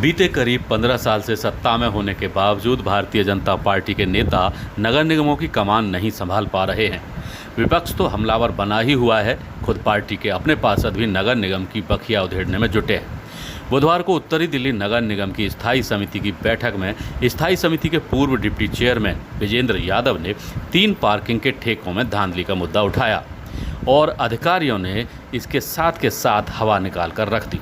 बीते करीब 15 साल से सत्ता में होने के बावजूद भारतीय जनता पार्टी के नेता नगर निगमों की कमान नहीं संभाल पा रहे हैं। विपक्ष तो हमलावर बना ही हुआ है, खुद पार्टी के अपने पार्षद भी नगर निगम की बखिया उधेड़ने में जुटे हैं। बुधवार को उत्तरी दिल्ली नगर निगम की स्थायी समिति की बैठक में स्थायी समिति के पूर्व डिप्टी चेयरमैन विजेंद्र यादव ने 3 पार्किंग के ठेकों में धांधली का मुद्दा उठाया और अधिकारियों ने इसके साथ हवा निकाल कर रख दी।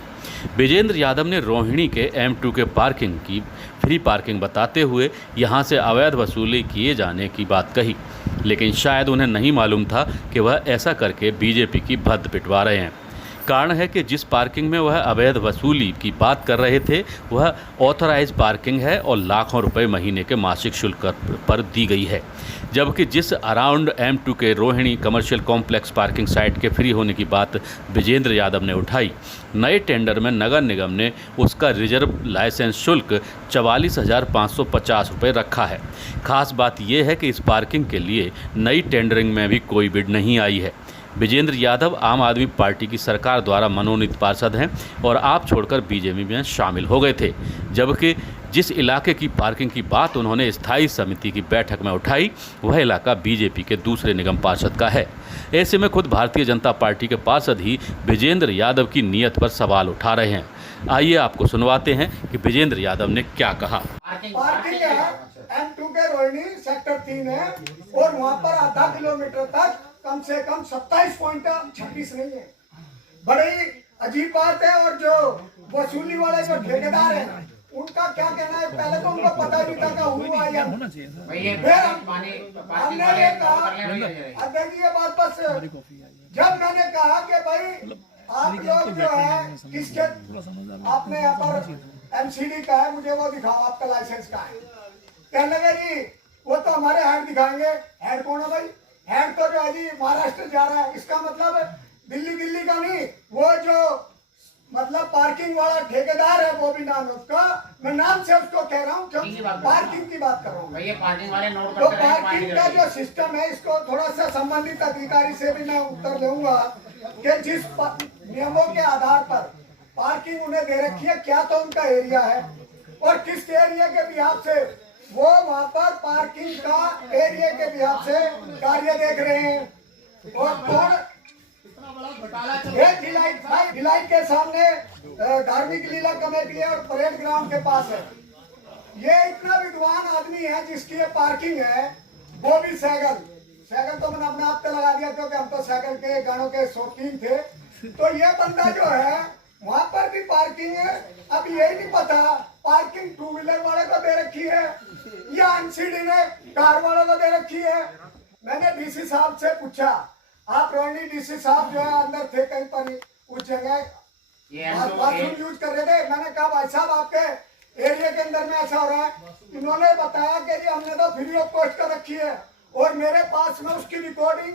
विजेंद्र यादव ने रोहिणी के M2 के पार्किंग की फ्री पार्किंग बताते हुए यहां से अवैध वसूली किए जाने की बात कही, लेकिन शायद उन्हें नहीं मालूम था कि वह ऐसा करके बीजेपी की भद्द पिटवा रहे हैं। कारण है कि जिस पार्किंग में वह अवैध वसूली की बात कर रहे थे वह ऑथराइज पार्किंग है और लाखों रुपए महीने के मासिक शुल्क पर दी गई है, जबकि जिस अराउंड M2 के Rohini commercial complex parking site के फ्री होने की बात विजेंद्र यादव ने उठाई, नए टेंडर में नगर निगम ने उसका रिजर्व लाइसेंस शुल्क 44,550 रुपये रखा है। खास बात यह है कि इस पार्किंग के लिए नई टेंडरिंग में भी कोई बिड नहीं आई है। विजेंद्र यादव आम आदमी पार्टी की सरकार द्वारा मनोनीत पार्षद हैं और आप छोड़कर बीजेपी में शामिल हो गए थे, जबकि जिस इलाके की पार्किंग की बात उन्होंने स्थायी समिति की बैठक में उठाई वह इलाका बीजेपी के दूसरे निगम पार्षद का है। ऐसे में खुद भारतीय जनता पार्टी के पार्षद ही विजेंद्र यादव की नीयत पर सवाल उठा रहे हैं। आइए आपको सुनवाते हैं कि विजेंद्र यादव ने क्या कहा। पार्किंग है M2 के रोहिणी सेक्टर 3 है और वहाँ पर आधा किलोमीटर तक कम से कम 27.26 नहीं है। बड़ी अजीब बात है। और जो वसूली वाले जो ठेकेदार हैं उनका क्या कहना है, पहले तो उनको पता नहीं था हुआ या फिर हमने ये कहा, अब देखिए बात बस, जब मैंने कहा कि भाई आप लोग जो है किसके आपने यहाँ पर MCD का है, मुझे वो दिखाओ आपका लाइसेंस का है। कहने लगे जी वो तो हमारे हेड दिखाएंगे। हेड कौन है भाई? हेड तो जो है जी महाराष्ट्र जा रहा है, इसका मतलब दिल्ली का नहीं, वो जो मतलब पार्किंग वाला ठेकेदार है वो भी नाम है उसका, मैं नाम से उसको कह रहा हूँ, पार्किंग की बात कर रहा हूँ। तो पार्किंग का जो सिस्टम है इसको थोड़ा सा संबंधित अधिकारी से भी मैं उत्तर दूंगा कि जिस नियमों के आधार पर पार्किंग उन्हें दे रखी है, क्या तो उनका एरिया है और किस एरिया के बिहाफ से वो वहाँ पर पार्किंग का एरिया के बिहाफ से कार्य देख रहे हैं। और कौन भिलाई के सामने धार्मिक लीला कमेटी है और परेड ग्राउंड के पास है। ये इतना विद्वान आदमी है जिसकी ये पार्किंग है, वो भी साइकिल तो मैंने अपने आप पे लगा दिया क्योंकि हम तो साइकिल के गानों के शौकीन थे। तो ये बंदा जो है वहाँ पर भी पार्किंग है। अब यही नहीं पता पार्किंग 2 व्हीलर वाले को दे रखी है या MCD ने कार वाले को दे रखी है। मैंने DC साहब से पूछा, आप रोहिणी DC साहब जो है अंदर थे कहीं पर उस जगह बाथरूम यूज कर रहे थे। मैंने कहा भाई साहब आपके एरिया के अंदर में ऐसा हो रहा है। इन्होंने बताया कि जी हमने तो फ्री ऑफ कॉस्ट कर रखी है और मेरे पास में उसकी रिकॉर्डिंग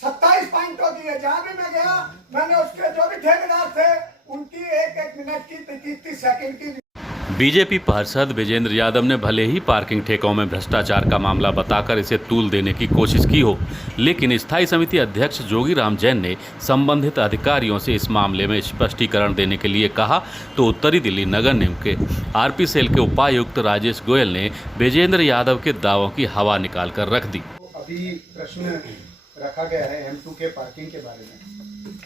27 पॉइंटों की है। जहाँ भी मैं गया मैंने उसके जो भी ठेकेदार थे उनकी एक मिनट की 30 सेकंड की। बीजेपी पार्षद विजेंद्र यादव ने भले ही पार्किंग ठेकों में भ्रष्टाचार का मामला बताकर इसे तूल देने की कोशिश की हो, लेकिन स्थायी समिति अध्यक्ष जोगीराम जैन ने संबंधित अधिकारियों से इस मामले में स्पष्टीकरण देने के लिए कहा तो उत्तरी दिल्ली नगर निगम के RP सेल के उपायुक्त राजेश गोयल ने विजेंद्र यादव के दावों की हवा निकाल कर रख दी। अभी प्रश्न रखा गया है M2 के पार्किंग के बारे में।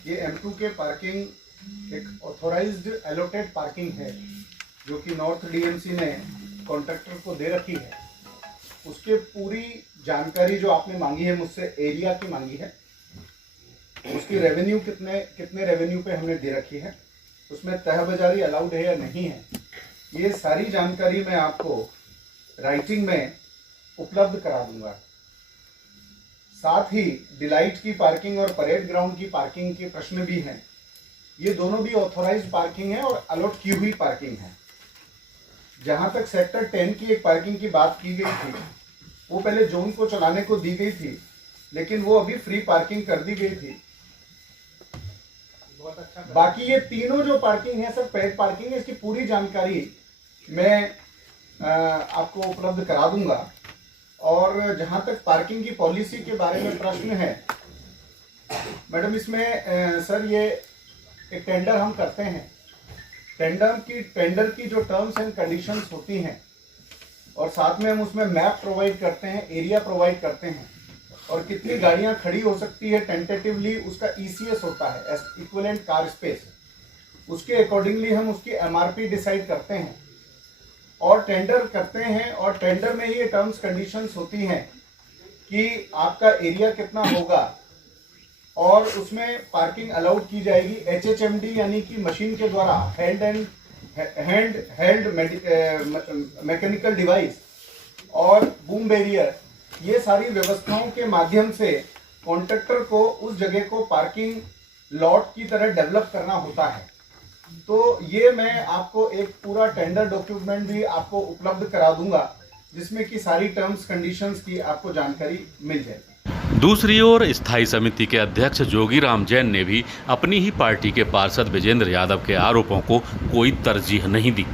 ये M2 के पार्किंग एक ऑथोराइज्ड एलोटेड पार्किंग है जो कि नॉर्थ DMC ने कॉन्ट्रैक्टर को दे रखी है। उसके पूरी जानकारी जो आपने मांगी है मुझसे, एरिया की मांगी है, उसकी रेवेन्यू कितने रेवेन्यू पे हमने दे रखी है, उसमें तहबाजारी अलाउड है या नहीं है, ये सारी जानकारी मैं आपको राइटिंग में उपलब्ध करा दूंगा। साथ ही डिलाइट की पार्किंग और परेड ग्राउंड की पार्किंग के प्रश्न भी हैं। ये दोनों भी ऑथोराइज्ड पार्किंग है और अलॉट की हुई पार्किंग है। जहां तक सेक्टर 10 की एक पार्किंग की बात की गई थी, वो पहले जोन को चलाने को दी गई थी, लेकिन वो अभी फ्री पार्किंग कर दी गई थी। बाकी ये तीनों जो पार्किंग है सब पेड पार्किंग है। इसकी पूरी जानकारी मैं आपको उपलब्ध करा दूंगा। और जहां तक पार्किंग की पॉलिसी के बारे में प्रश्न है, मैडम इसमें सर ये एक टेंडर हम करते हैं, टेंडर की जो टर्म्स एंड कंडीशंस होती हैं और साथ में हम उसमें मैप प्रोवाइड करते हैं, एरिया प्रोवाइड करते हैं और कितनी गाड़ियां खड़ी हो सकती है टेंटेटिवली उसका ECS होता है, इक्विवेलेंट कार स्पेस, उसके अकॉर्डिंगली हम उसकी MRP डिसाइड करते हैं और टेंडर करते हैं और टेंडर में ये टर्म्स कंडीशंस होती हैं कि आपका एरिया कितना होगा और उसमें पार्किंग अलाउड की जाएगी। HHMD यानी कि मशीन के द्वारा हेल्ड मैकेनिकल डिवाइस और बूम बैरियर, ये सारी व्यवस्थाओं के माध्यम से कॉन्ट्रैक्टर को उस जगह को पार्किंग लॉट की तरह डेवलप करना होता है। तो ये मैं आपको एक पूरा टेंडर डॉक्यूमेंट भी आपको उपलब्ध करा दूंगा जिसमें कि सारी टर्म्स कंडीशंस की आपको जानकारी मिल जाएगी। दूसरी ओर स्थायी समिति के अध्यक्ष जोगीराम जैन ने भी अपनी ही पार्टी के पार्षद विजेंद्र यादव के आरोपों को कोई तरजीह नहीं दी।